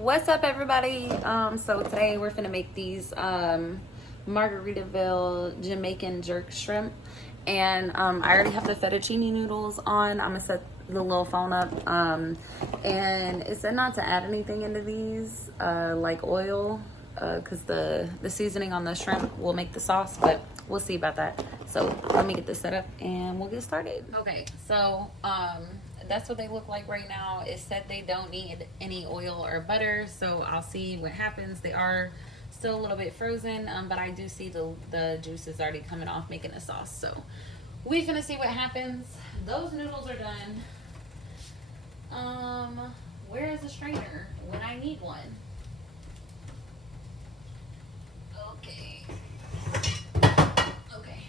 What's up, everybody? So today we're gonna make these Margaritaville Jamaican jerk shrimp, and I already have the fettuccine noodles on. I'm gonna set the little phone up, and it said not to add anything into these, like oil, because the seasoning on the shrimp will make the sauce, but we'll see about that. So let me get this set up and we'll get started. Okay, so that's what they look like right now. It said they don't need any oil or butter, so I'll see what happens. They are still a little bit frozen, but I do see the juices already coming off, making a sauce. So we're gonna see what happens. Those noodles are done. Where is the strainer when I need one? Okay. Okay.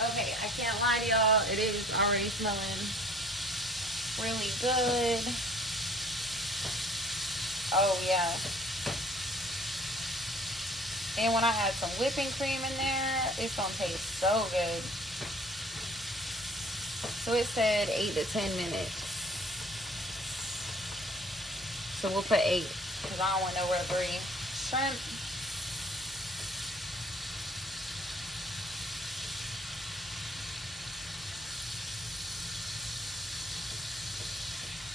Okay, I can't lie to y'all, it is already smelling really good. Oh yeah. And when I add some whipping cream in there, it's gonna taste so good. So it said 8 to 10 minutes. So we'll put 8 because I don't want no rubbery shrimp.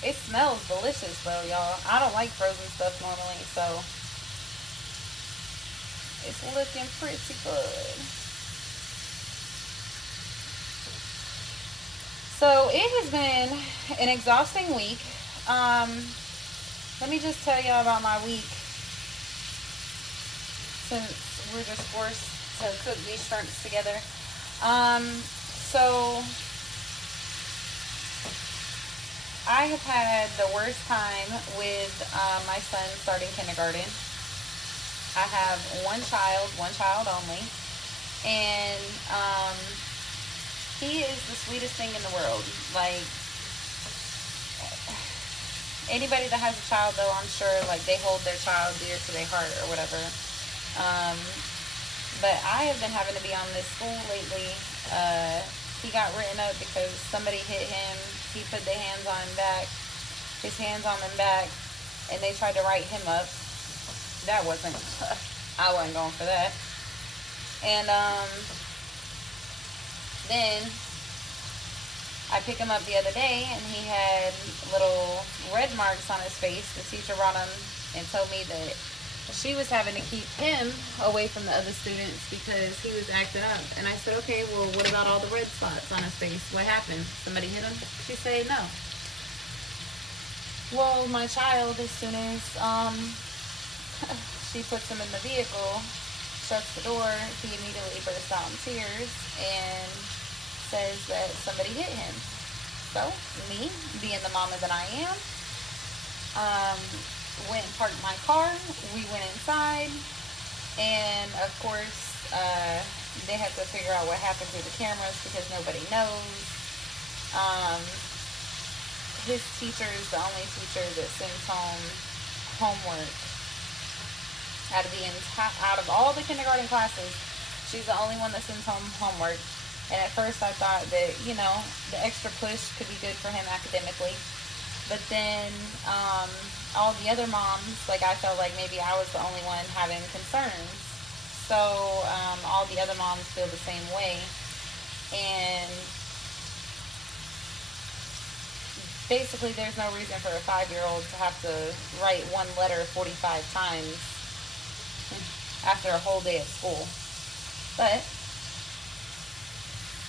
It smells delicious though, y'all. I don't like frozen stuff normally, so it's looking pretty good. So it has been an exhausting week. Let me just tell y'all about my week, since we're just forced to cook these shrimps together. So I have had the worst time with my son starting kindergarten. I have one child only, and he is the sweetest thing in the world. Like, anybody that has a child, though, I'm sure, like, they hold their child dear to their heart or whatever. But I have been having to be on this school lately. He got written up because somebody hit him. He put his hands on them back, and they tried to write him up. That wasn't, I wasn't going for that. And then I picked him up the other day, and he had little red marks on his face. The teacher brought him and told me that she was having to keep him away from the other students because he was acting up. And I said, okay, well, what about all the red spots on his face? What happened? Somebody hit him? She said no. Well, my child, as soon as she puts him in the vehicle, shuts the door, he immediately bursts out in tears and says that somebody hit him. So, me, being the mama that I am, went and parked my car. We went inside, and of course they had to figure out what happened through the cameras because nobody knows. His teacher is the only teacher that sends home homework out of all the kindergarten classes. She's the only one that sends home homework. And at first I thought that, you know, the extra push could be good for him academically. But then all the other moms, like, I felt like maybe I was the only one having concerns. So all the other moms feel the same way. And basically there's no reason for a 5-year-old to have to write one letter 45 times after a whole day at school. But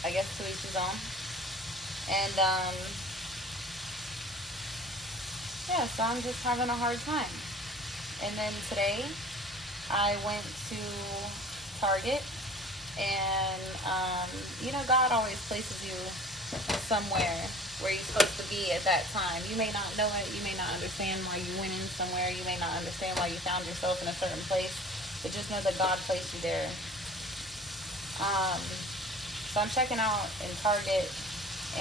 I guess to each his own. And yeah, so I'm just having a hard time. And then today I went to Target, and you know, God always places you somewhere where you're supposed to be at that time. You may not know it, you may not understand why you went in somewhere, you may not understand why you found yourself in a certain place, but just know that God placed you there. So I'm checking out in Target,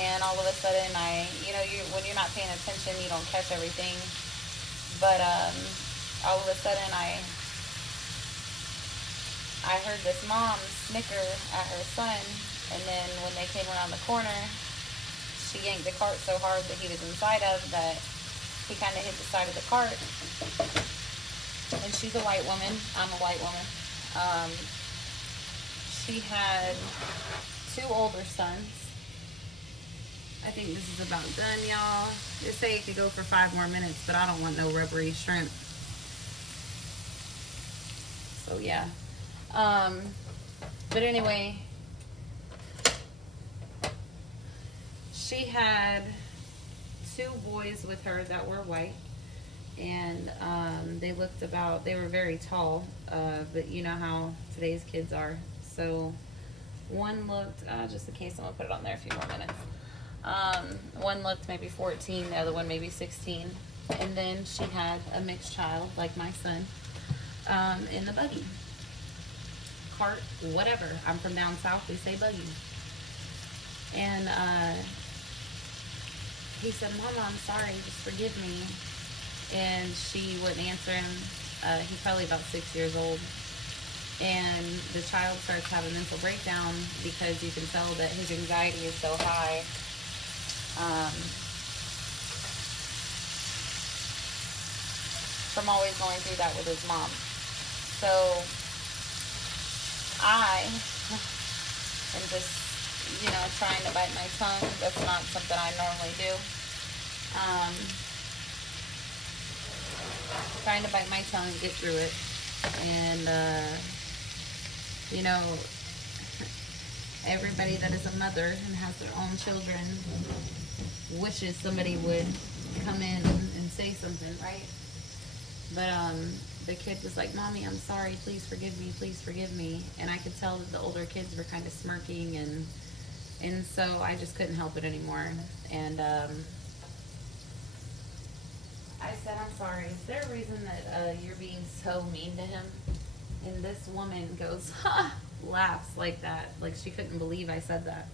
and all of a sudden when you're not paying attention, you don't catch everything. But all of a sudden I heard this mom snicker at her son, and then when they came around the corner, she yanked the cart so hard that he was inside of that he kind of hit the side of the cart. And she's a white woman. I'm a white woman. She had 2 older sons. I think this is about done, y'all. They say it could go for 5 more minutes, but I don't want no rubbery shrimp. So yeah. But anyway, she had 2 boys with her that were white, and they were very tall, but you know how today's kids are. So one looked, just in case I'm gonna put it on there a few more minutes. One looked maybe 14, the other one maybe 16. And then she had a mixed child, like my son, in the buggy. Cart, whatever. I'm from down south, we say buggy. And he said, Mama, I'm sorry, just forgive me. And she wouldn't answer him. He's probably about 6 years old. And the child starts having a mental breakdown because you can tell that his anxiety is so high. From always going through that with his mom. So I am just, trying to bite my tongue. That's not something I normally do. Trying to bite my tongue and get through it. And, everybody that is a mother and has their own children wishes somebody would come in and say something, right? But the kid was like, Mommy, I'm sorry, please forgive me, please forgive me. And I could tell that the older kids were kind of smirking, and so I just couldn't help it anymore. And I said, I'm sorry, is there a reason that you're being so mean to him? And this woman goes, ha, laughs like that, like she couldn't believe I said that,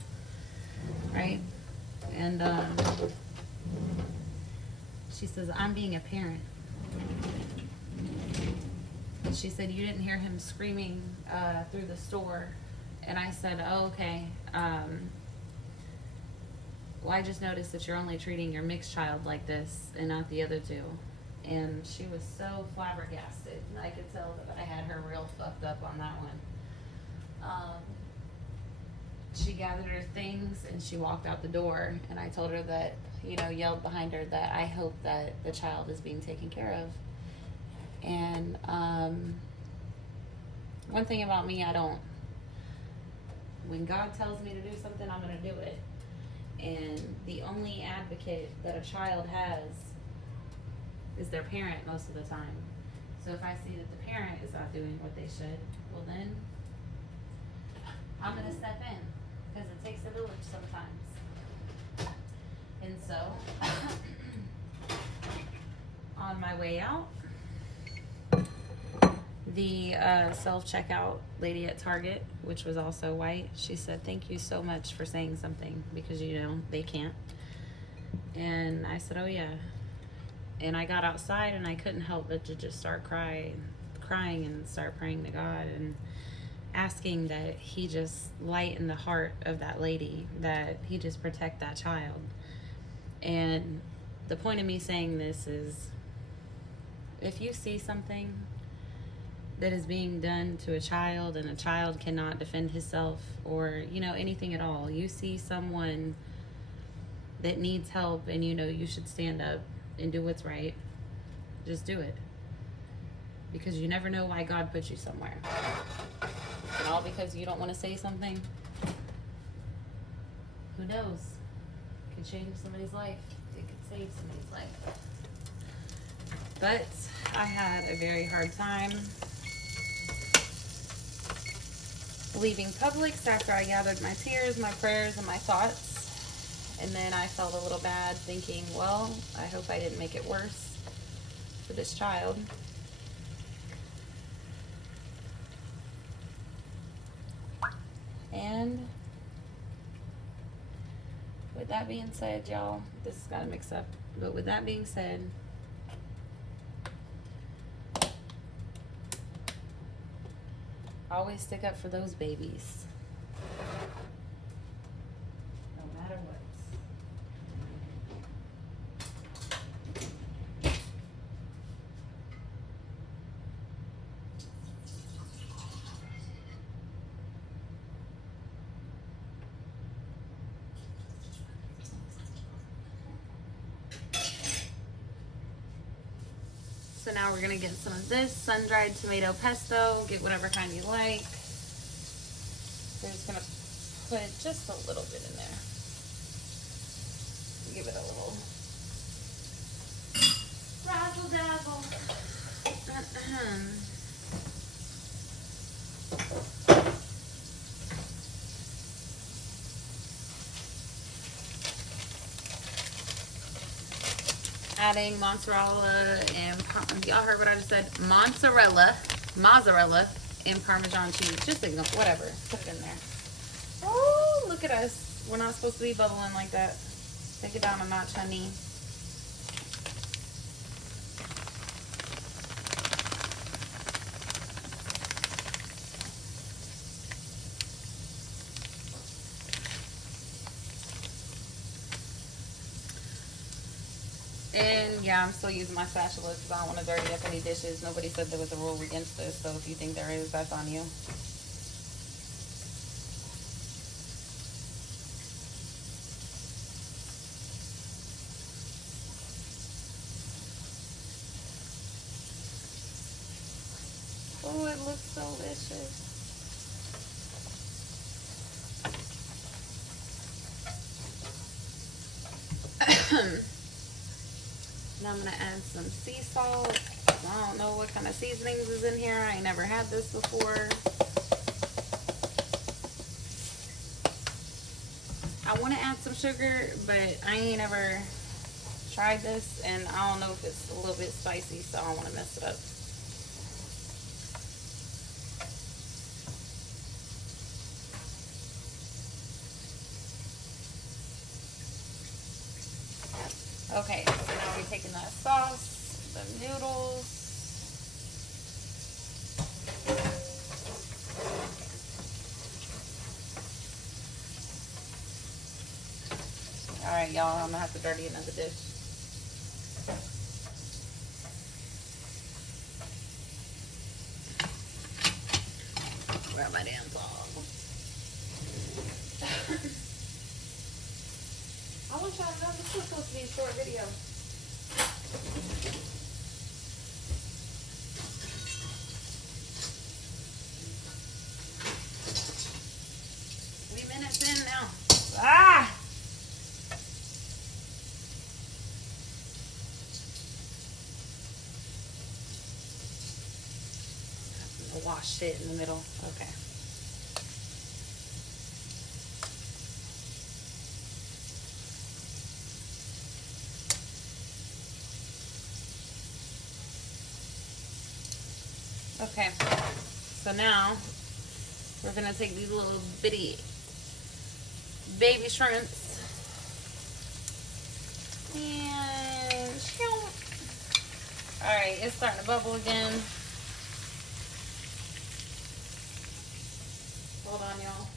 right? And she says, I'm being a parent. And she said, you didn't hear him screaming through the store. And I said, oh, okay. Well, I just noticed that you're only treating your mixed child like this and not the other 2. And she was so flabbergasted. And I could tell that I had her real fucked up on that one. She gathered her things and she walked out the door. And I told her that, yelled behind her that I hope that the child is being taken care of. And one thing about me, when God tells me to do something, I'm going to do it. And the only advocate that a child has is their parent most of the time. So if I see that the parent is not doing what they should, well then, I'm going to step in, because it takes a village sometimes. And so, on my way out, the self-checkout lady at Target, which was also white, she said, thank you so much for saying something, because they can't. And I said, oh yeah. And I got outside and I couldn't help but to just start crying and start praying to God and asking that he just lighten the heart of that lady, that he just protect that child. And the point of me saying this is, if you see something that is being done to a child and a child cannot defend himself, or anything at all, you see someone that needs help and you should stand up and do what's right, just do it, because you never know why God put you somewhere. And all because you don't want to say something, Who knows? It could change somebody's life. It could save somebody's life. But I had a very hard time leaving Publix after I gathered my tears, my prayers, and my thoughts. And then I felt a little bad thinking, well, I hope I didn't make it worse for this child. And with that being said, y'all, this has got to mix up. But with that being said, always stick up for those babies. No matter what. So now we're gonna get some of this sun-dried tomato pesto. Get whatever kind you like. We're just gonna put just a little bit in there. Give it a little razzle dazzle. Adding mozzarella and y'all heard what I just said. Mozzarella and Parmesan cheese. Just ignore whatever. Put it in there. Oh, look at us. We're not supposed to be bubbling like that. Take it down a notch, honey. And yeah, I'm still using my spatula because I don't want to dirty up any dishes. Nobody said there was a rule against this, so if you think there is, that's on you. Oh, it looks delicious. Now I'm gonna add some sea salt. I don't know what kind of seasonings is in here. I ain't never had this before. I want to add some sugar, but I ain't ever tried this, and I don't know if it's a little bit spicy, so I don't want to mess it up. Okay, so now we're taking that sauce, the noodles. All right, y'all, I'm gonna have to dirty another dish. Grab my damn sauce. I want y'all to know this was supposed to be a short video. Minutes in now. Ah! I'm gonna wash it in the middle. Okay. Okay, so now we're gonna take these little bitty baby shrimps and all right, it's starting to bubble again. Hold on, y'all.